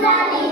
家里